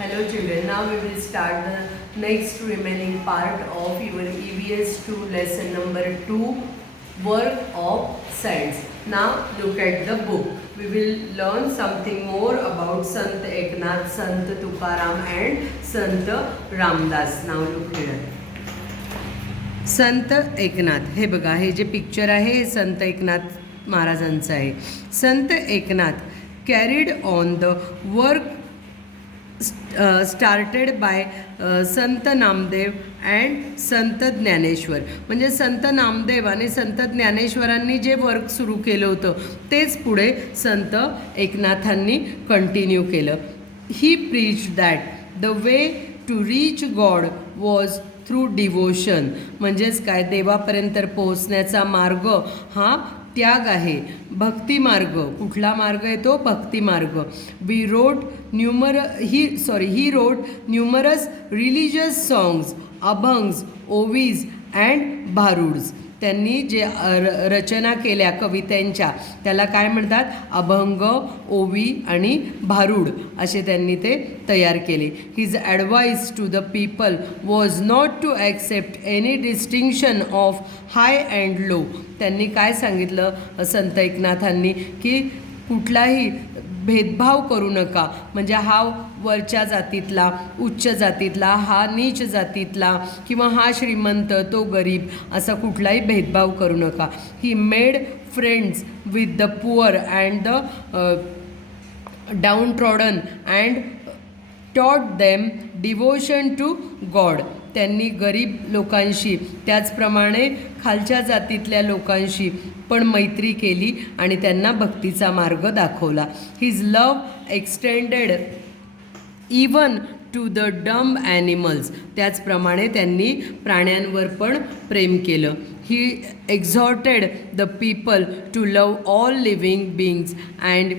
Hello children, now we will start the next remaining part of your EVS 2 lesson number 2, work of science. Now look at the book. We will learn something more about Sant Eknath, Sant Tukaram and Sant Ramdas. Now look here. संत एकनाथ, हे बघा, हे जे picture आहे हे संत एकनाथ महाराजांचं आहे. संत Eknath carried on the work started by Sant Namdev and संत ज्ञानेश्वर. म्हणजे संत नामदेव आणि संत ज्ञानेश्वरांनी जे वर्क सुरू केलं होतं तेच पुढे संत एकनाथांनी कंटिन्यू केलं. He preach that the way to reach God was through devotion. म्हणजेच काय, देवापर्यंत पोहोचण्याचा मार्ग हा त्याग आहे, भक्ती मार्ग. कुठला मार्ग आहे तो? भक्ती मार्ग. He wrote numerous religious songs, abhangs, ovis and bharuds. त्यांनी जे रचना केल्या कवितांच्या त्याला काय म्हणतात? अभंग, ओवी आणि भारूड असे त्यांनी ते तयार केले. His advice to the people was not to accept any distinction of high and low. त्यांनी काय सांगितलं संत एकनाथांनी की कुठलाही भेदभाव करू नका. म्हणजे हा वरच्या जातीतला, उच्च जातीतला, हा नीच जातीतला, किंवा हा श्रीमंत तो गरीब, असा कुठलाही भेदभाव करू नका. He made friends with the poor and the down trodden and टॉट देम डिवोशन टू गॉड. त्यांनी गरीब लोकांशी त्याचप्रमाणे खालच्या जातीतल्या लोकांशी पण मैत्री केली आणि त्यांना भक्तीचा मार्ग दाखवला. His love extended even to the dumb animals. त्याचप्रमाणे त्यांनी प्राण्यांवर पण प्रेम केलं. He exhorted the people to love all living beings and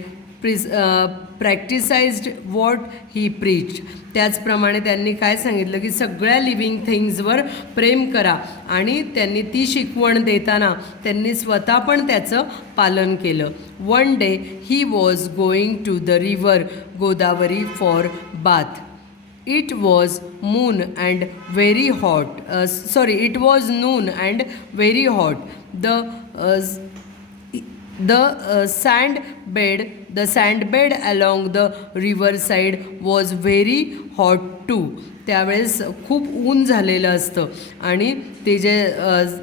practised what he preached. त्याचप्रमाणे त्यांनी काय सांगितलं की सगळ्या लिव्हिंग थिंग्सवर प्रेम करा, आणि त्यांनी ती शिकवण देताना त्यांनी स्वतः पण त्याचं पालन केलं. One day he was going to the river Godavari for bath. It was noon and very hot. It was noon and very hot. The sandbed along the riverside was very hot too. त्यावेळेस खूप ऊन झालेलं असतं आणि ते जे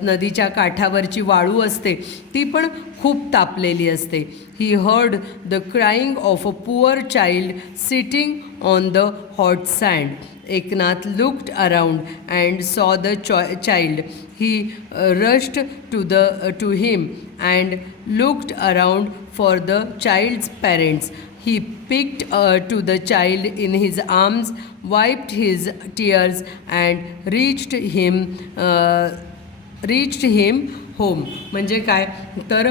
नदीच्या काठावरची वाळू असते ती पण खूप तापलेली असते. He heard the crying of a poor child sitting on the hot sand. Eknath looked around and saw the child. He rushed to him and looked around for the child's parents. He picked to the child in his arms, wiped his tears and reached him home. म्हणजे काय तर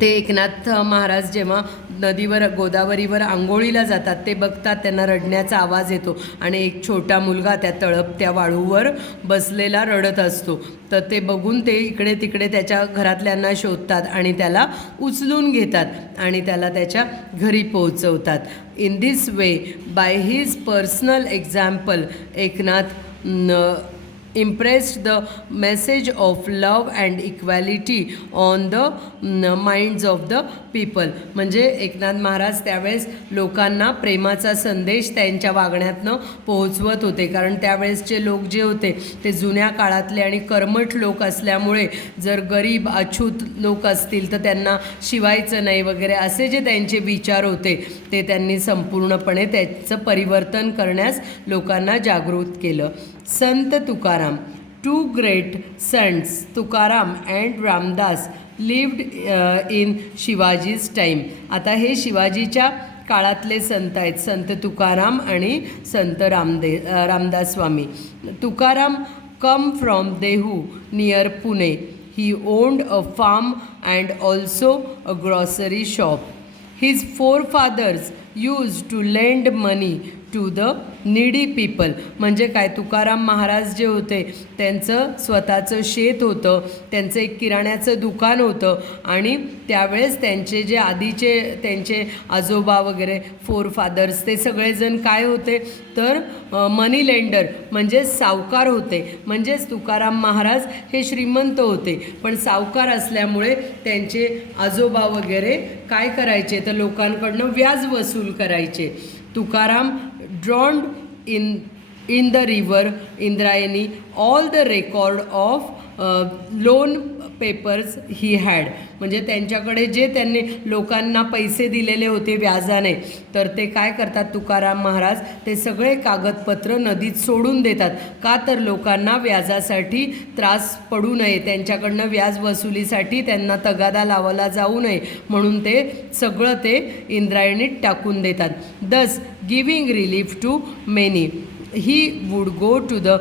ते एकनाथ महाराज जेव्हा नदीवर गोदावरीवर आंघोळीला जातात ते बघतात, त्यांना रडण्याचा आवाज येतो आणि एक छोटा मुलगा त्या तळपत्या वाळूवर बसलेला रडत असतो. तर ते बघून ते इकडे तिकडे त्याच्या घरातल्यांना शोधतात आणि त्याला उचलून घेतात आणि त्याला त्याच्या घरी पोहोचवतात. In this way, by his personal example, Eknath impressed the message of love and equality on the minds of the people. म्हणजे एकनाथ महाराज त्यावेळेस लोकांना प्रेमाचा संदेश त्यांच्या वागण्यातनं पोहोचवत होते. कारण त्यावेळेसचे लोक जे होते ते जुन्या काळातले आणि कर्मठ लोक असल्यामुळे जर गरीब अछूत लोक असतील तर त्यांना शिवायचं नाही वगैरे असे जे त्यांचे विचार होते ते त्यांनी संपूर्णपणे त्याचं परिवर्तन करण्यास लोकांना जागृत केलं. Sant Tukaram. Two great saints Tukaram and Ramdas lived in Shivaji's time. आता हे शिवाजीच्या काळातले संत आहेत, संत तुकाराम आणि Sant Ramdas Swami. Tukaram come from Dehu near Pune. He owned a farm and also a grocery shop. His forefathers used to lend money to the needy people. म्हणजे काय, तुकाराम महाराज जे होते त्यांचं स्वतःचं शेत होतं, त्यांचं एक किराण्याचं दुकान होतं आणि त्यावेळेस त्यांचे जे आधीचे त्यांचे आजोबा वगैरे फादर्स ते सगळेजण काय होते तर मनी लेंडर म्हणजे सावकार होते. म्हणजेच तुकाराम महाराज हे श्रीमंत होते पण सावकार असल्यामुळे त्यांचे आजोबा वगैरे काय करायचे तर लोकांकडनं व्याज वसूल करायचे. Tukaram ड्रॉन्ड in the river Indrayani all the record of loan papers he had. म्हणजे त्यांच्याकडे जे त्यांनी लोकांना पैसे दिलेले होते व्याजाने तर ते काय करतात तुकाराम महाराज ते सगळे कागदपत्र नदीत सोडून देतात. का तर लोकांना व्याजासाठी त्रास पडू नये, त्यांच्याकडनं व्याज वसुलीसाठी त्यांना तगादा लावला जाऊ नये म्हणून ते सगळं ते इंद्रायणीत टाकून देतात. Thus giving relief to many. He would go to the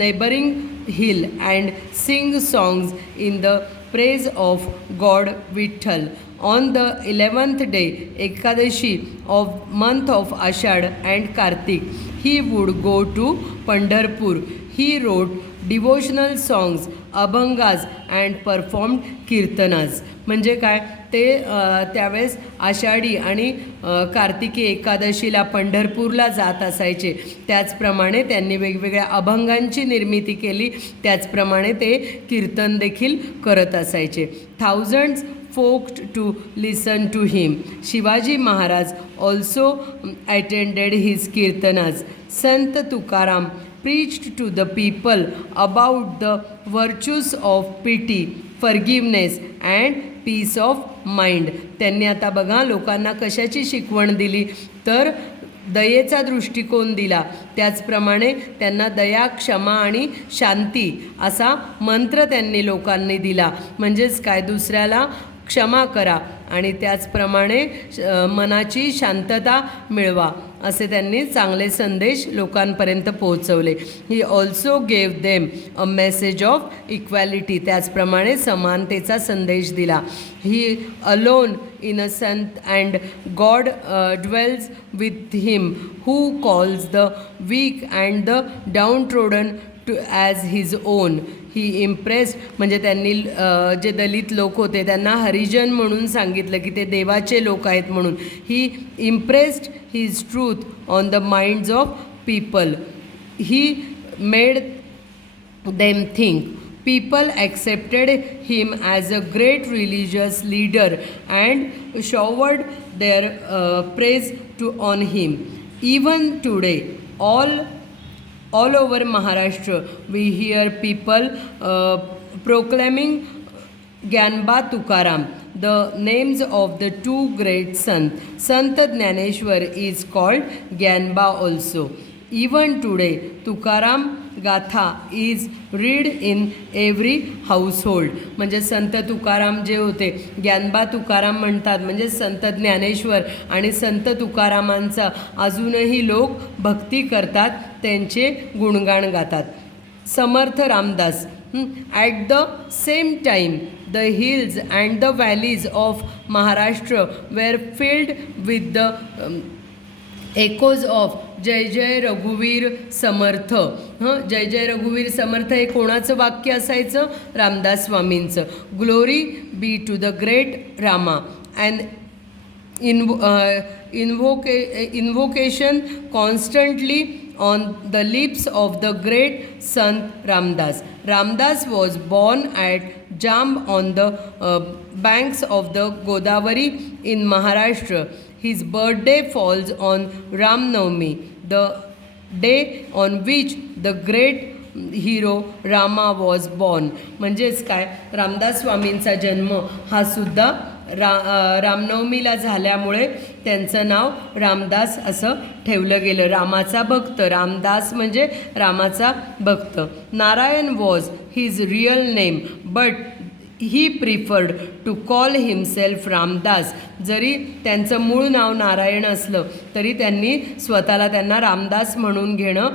neighboring hill and sing songs in the praise of God Vitthal. On the 11th day, Ekadashi of month of Ashad and Kartik, he would go to Pandharpur. He wrote devotional songs, abhangas and performed kirtanas. म्हणजे काय ते त्यावेळेस आषाढी आणि कार्तिकी एकादशीला पंढरपूरला जात असायचे. त्याचप्रमाणे त्यांनी वेगवेगळ्या अभंगांची निर्मिती केली, त्याचप्रमाणे ते कीर्तन देखील करत असायचे. Thousands flocked to listen to him. Shivaji Maharaj also attended his kirtanas. Sant Tukaram preached to the people about the virtues of pity, forgiveness and peace of mind. त्यांनी आता बघा लोकांना कशाची शिकवण दिली तर दयेचा दृष्टिकोन दिला. त्याचप्रमाणे त्यांना दया, क्षमा आणि शांती असा मंत्र त्यांनी लोकांनी दिला. म्हणजेच काय, दुसऱ्याला क्षमा करा आणि त्याचप्रमाणे मनाची शांतता मिळवा असे त्यांनी चांगले संदेश लोकांपर्यंत पोहोचवले. He also gave them a message of equality. त्याचप्रमाणे समानतेचा संदेश दिला. He alone is saint and God dwells with him who calls the weak and the downtrodden to as his own. He impressed म्हणजे त्यांनी जे दलित लोक होते त्यांना हरिजन म्हणून सांगितलं की ते देवाचे लोक आहेत म्हणून. He impressed his truth on the minds of people. He made them think. People accepted him as a great religious leader and showered their praise on him. Even today, all over Maharashtra, we hear people proclaiming Gyanba Tukaram, the names of the two great sons. Sant Jnaneshwar is called Gyanba also. Even today, Tukaram गाथा is read in every household. म्हणजे संत तुकाराम जे होते ज्ञानबा तुकाराम म्हणतात म्हणजे संत ज्ञानेश्वर आणि संत तुकारामांचा अजूनही लोक भक्ती करतात, त्यांचे गुणगान गातात. Samarth Ramdas. At the same time the hills and the valleys of Maharashtra were filled with the echoes of Jai Jai रघुवीर समर्थ. जय जय रघुवीर समर्थ हे कोणाचं वाक्य असायचं? रामदास स्वामींचं. Glory be to the great Rama. And invocation constantly on the lips of the great Sant Ramdas. Ramdas was born at Jamb on the banks of the Godavari in Maharashtra. His birthday falls on Ram Navami, the day on which the great hero Rama was born. म्हणजेच काय, रामदास स्वामींचा जन्म हा सुद्धा रामनवमीला झाल्यामुळे त्यांचं नाव रामदास असं ठेवलं गेलं. रामाचा भक्त. रामदास म्हणजे रामाचा भक्त. Narayan was his real name but he preferred to call himself Ramdas. जरी त्यांचं मूळ नाव नारायण असलं तरी त्यांनी स्वतःला त्यांना रामदास म्हणून घेणं,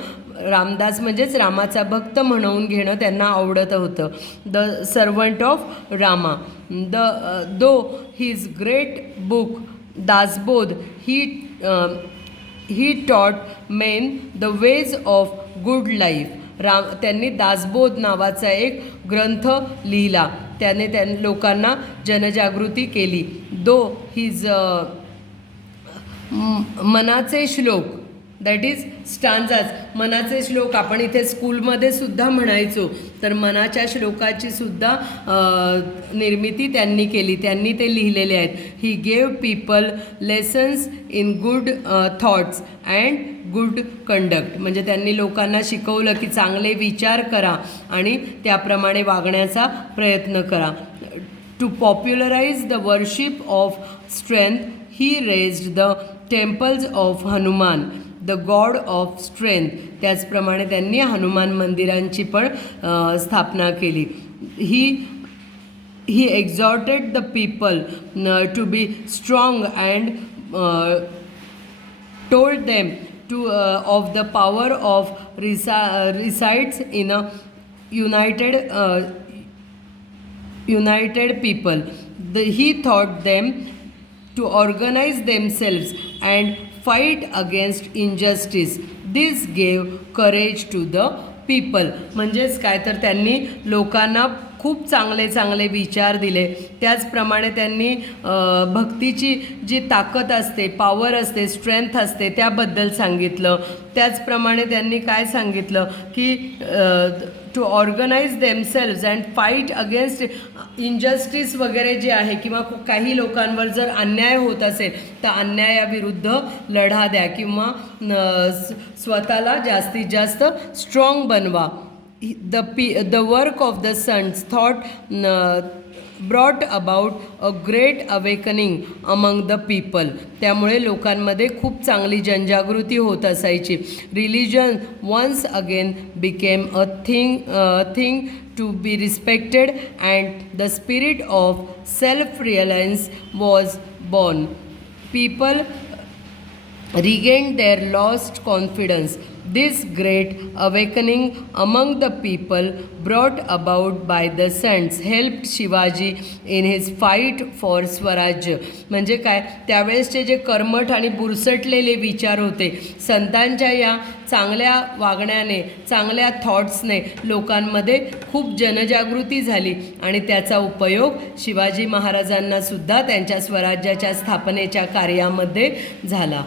रामदास म्हणजेच रामाचा भक्त म्हणून घेणं त्यांना आवडत होतं. The servant of Rama. Though his great book Dasbodh he he taught men the ways of good life. त्यांनी दासबोध नावाचा एक ग्रंथ लिहिला. त्याने लोकांना जनजागृती केली. दो हिज मनाचे श्लोक, दॅट इज स्टांजाज, मनाचे श्लोक आपण इथे स्कूलमध्ये सुद्धा म्हणायचो. तर मनाच्या श्लोकाची सुद्धा निर्मिती त्यांनी केली, त्यांनी ते लिहिलेले आहेत. He gave people lessons in good thoughts and good conduct. म्हणजे त्यांनी लोकांना शिकवलं की चांगले विचार करा आणि त्याप्रमाणे वागण्याचा प्रयत्न करा. To popularise the worship of strength he raised the temples of Hanuman, the god of strength. त्याचप्रमाणे त्यांनी हनुमान मंदिरांची पण स्थापना केली. He exhorted the people to be strong and told them of the power of resides in a united people. He taught them to organize themselves and fight against injustice. This gave courage to the people. म्हणजेच काय तर त्यांनी लोकांना खूप चांगले चांगले विचार दिले. त्याचप्रमाणे त्यांनी भक्तीची जी ताकद असते, पॉवर असते, स्ट्रेंथ असते त्याबद्दल सांगितलं. त्याचप्रमाणे त्यांनी काय सांगितलं की to organise themselves and fight against injustice वगैरे जे आहे किंवा काही लोकांवर जर अन्याय होत असेल तर अन्यायाविरुद्ध लढा द्या किंवा स्वतःला जास्तीत जास्त स्ट्रॉंग बनवा. The work of the sons brought about a great awakening among the people. त्यामुळे लोकांमध्ये खूप चांगली जनजागृती होत असायची. Religion once again became a thing to be respected and the spirit of self-reliance was born. People regained their lost confidence. This great awakening among the people brought about by the saints helped Shivaji in his fight for स्वराज्य. म्हणजे काय, त्यावेळेसचे जे कर्मठ आणि बुरसटलेले विचार होते, संतांच्या या चांगल्या वागण्याने, चांगल्या थॉट्सने लोकांमध्ये खूप जनजागृती झाली आणि त्याचा उपयोग शिवाजी महाराजांना सुद्धा त्यांच्या स्वराज्याच्या स्थापनेच्या कार्यामध्ये झाला.